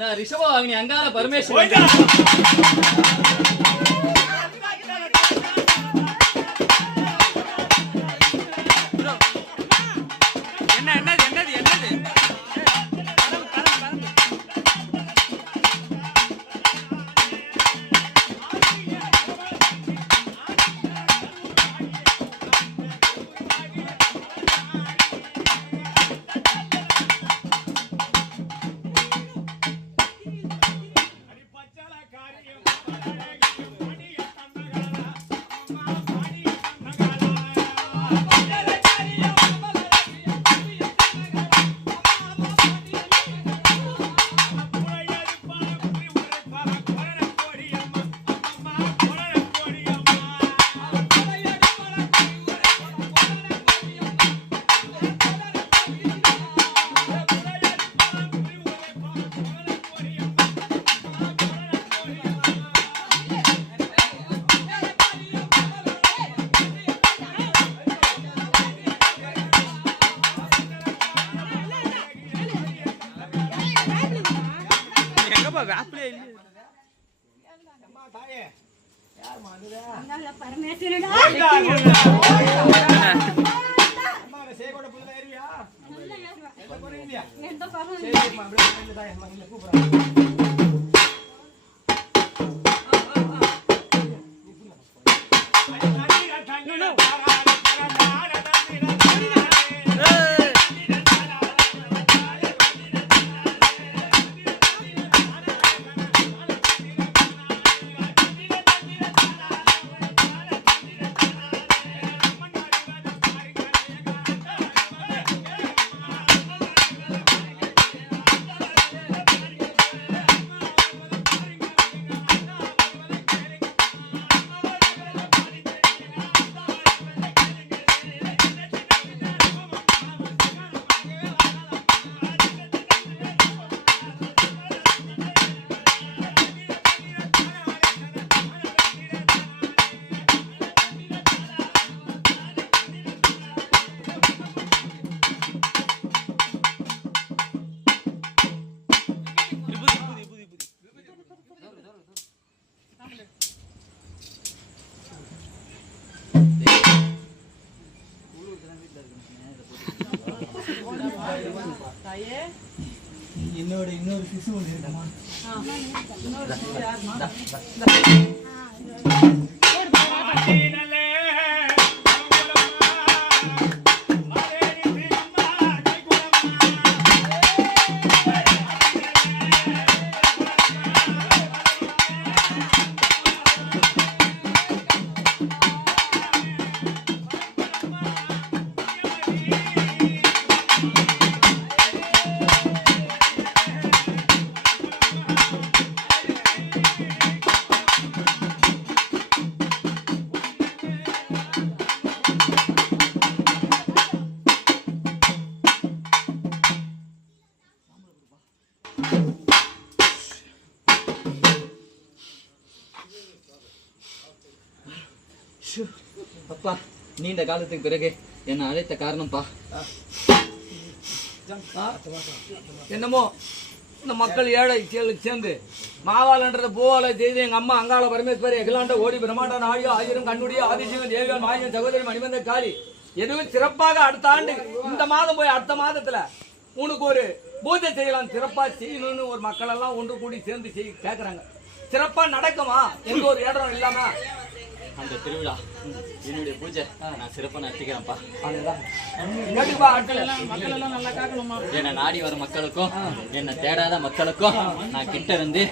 நான் ரிஷபவாகினி அங்கார பரமேஸ்வரன். இன்னொரு சிசு ஒன்று இருக்குமா? அப்பா, நீண்ட காலத்துக்கு பிறகு என்ன அழைத்த காரணம்ப்பா. என்னமோ இந்த மக்கள் ஏழை சேர்ந்து மாவாளன்றத பூவால செய்து எங்க அம்மா அங்காள பரமேஸ்வரி அகிலாண்ட ஓடி பிரம்மாண்ட நாழியோ ஆயிரம் கண்ணுடைய ஆதிசிவன் தேவியான் மாயன் சகோதரி மணிவந்த காளி எதுவும் சிறப்பாக அடுத்த ஆண்டு இந்த மாதம் போய் அடுத்த மாதத்துல உனக்கு ஒரு பூஜை செய்யலாம், சிறப்பா செய்யணும்னு ஒரு மக்கள் எல்லாம் ஒன்று கூடி சேர்ந்து கேட்கறாங்க. சிறப்பா நடக்குமா? எந்த ஒரு இடம் இல்லாம அந்த திருவிழா என்னுடைய பூஜை நான் சிறப்பா நடத்திக்கிறேன்ப்பா. என்னை நாடி வர மக்களுக்கும் என்னை தேடாத மக்களுக்கும் நான் கிட்ட இருந்து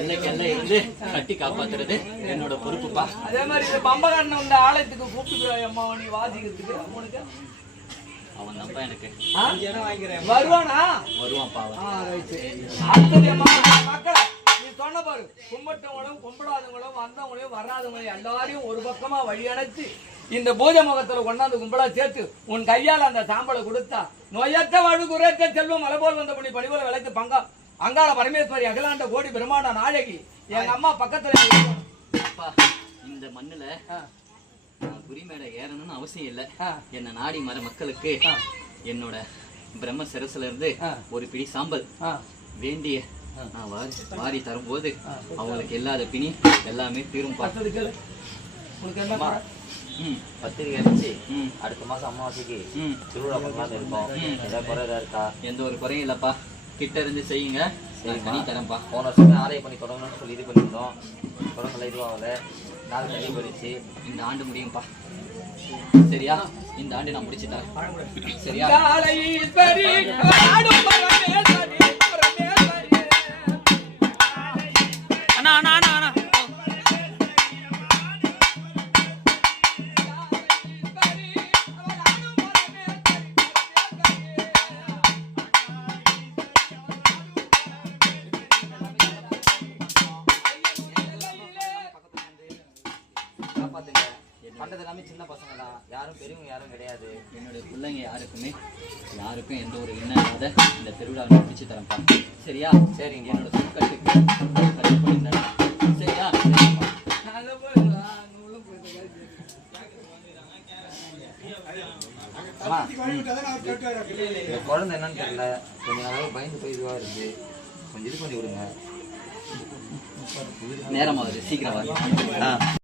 எல்லைக்கு இருந்து கட்டி காப்பாத்துறது என்னோட பொறுப்புப்பா. அதே மாதிரி இந்த பம்பகாரன் இந்த ஆலயத்துக்கு கூப்பிட்டு அம்மா நீ வாசிக்கிறதுக்கு அவனுக்கு அவன் நம்ப எனக்கு வருவானா? வருவான்ப்பா. மக்களை நீ சொன்ன பாரு, கும்பிட்டவங்களும் கும்பிடாதவங்களும் வந்தவங்களையும் வராதவங்களையும் எல்லாரையும் ஒரு பக்கமா வழி அணைச்சு இந்த பூஜை முகத்துல கொண்டாந்து கும்பலா சேர்த்து உன் கையால் அந்த சாம்பலை கொடுத்தா நோயற்ற வாழ்வு குறைத்த செல்வம் மலை போல் வந்த பண்ணி பணிபோல விளைத்து பங்கா அங்காள பரமேஸ்வரி அகிலாண்ட கோடி பிரம்மாண்ட நாயகி எங்க அம்மா பக்கத்துல. இந்த மண்ணுல குறி மேல ஏறணும்னு அவசியம் இல்ல. என்ன நாடி மர மக்களுக்கு என்னோட பிரம்ம சரசுல இருந்து ஒரு பிடி சாம்பல் வேண்டிய நான் வாரி தரும்போது அவங்களுக்கு இல்லாத பிணி எல்லாமே தீரும்பா. அடுத்தது கேளு. உனக்கு என்ன பத்திரிக்கை அடிச்சு அடுத்த மாசம் அமாவாசைக்கு திருவிழா பண்ணலாம்னு இருக்கோம். ஏதாவது குறை இருக்கா? எந்த ஒரு குறையும் இல்லப்பா, கிட்ட இருந்து செய்யுங்க, பண்ணி தரேன்ப்பா. போன வருஷமே ஆலயம் பண்ணி தொடங்கணும்னு சொல்லி இது பண்ணியிருந்தோம். தொடங்கல, இதுவாகல, நாள் தள்ளி போயிடுச்சு. இந்த ஆண்டு முடியும்பா. சரியா? இந்த ஆண்டு நான் முடிச்சு தரேன். சரியா? அண்ணா அண்ணா அண்ணா அண்ணா காப்பாத்துங்க. பண்றது எல்லாமே சின்ன பசங்க தான், யாரும் பெரியவங்க யாரும் கிடையாது. என்னுடைய பிள்ளைங்க யாருக்கும் எந்த ஒரு இன்னும் இல்லாத இந்த திருவிழாவை முடிச்சு தரேன்ப்பா. சரியா? சரிங்க. என்னோட சொற்களுக்கு சரியா? அம்மா, இந்த குழந்தை என்னன்னு தெரியல, கொஞ்ச நாளாவே பயந்து போய் இதுவா இருக்கு. கொஞ்சம் இது பண்ணி விடுங்க. நேரமாகுது, சீக்கிரம் வா.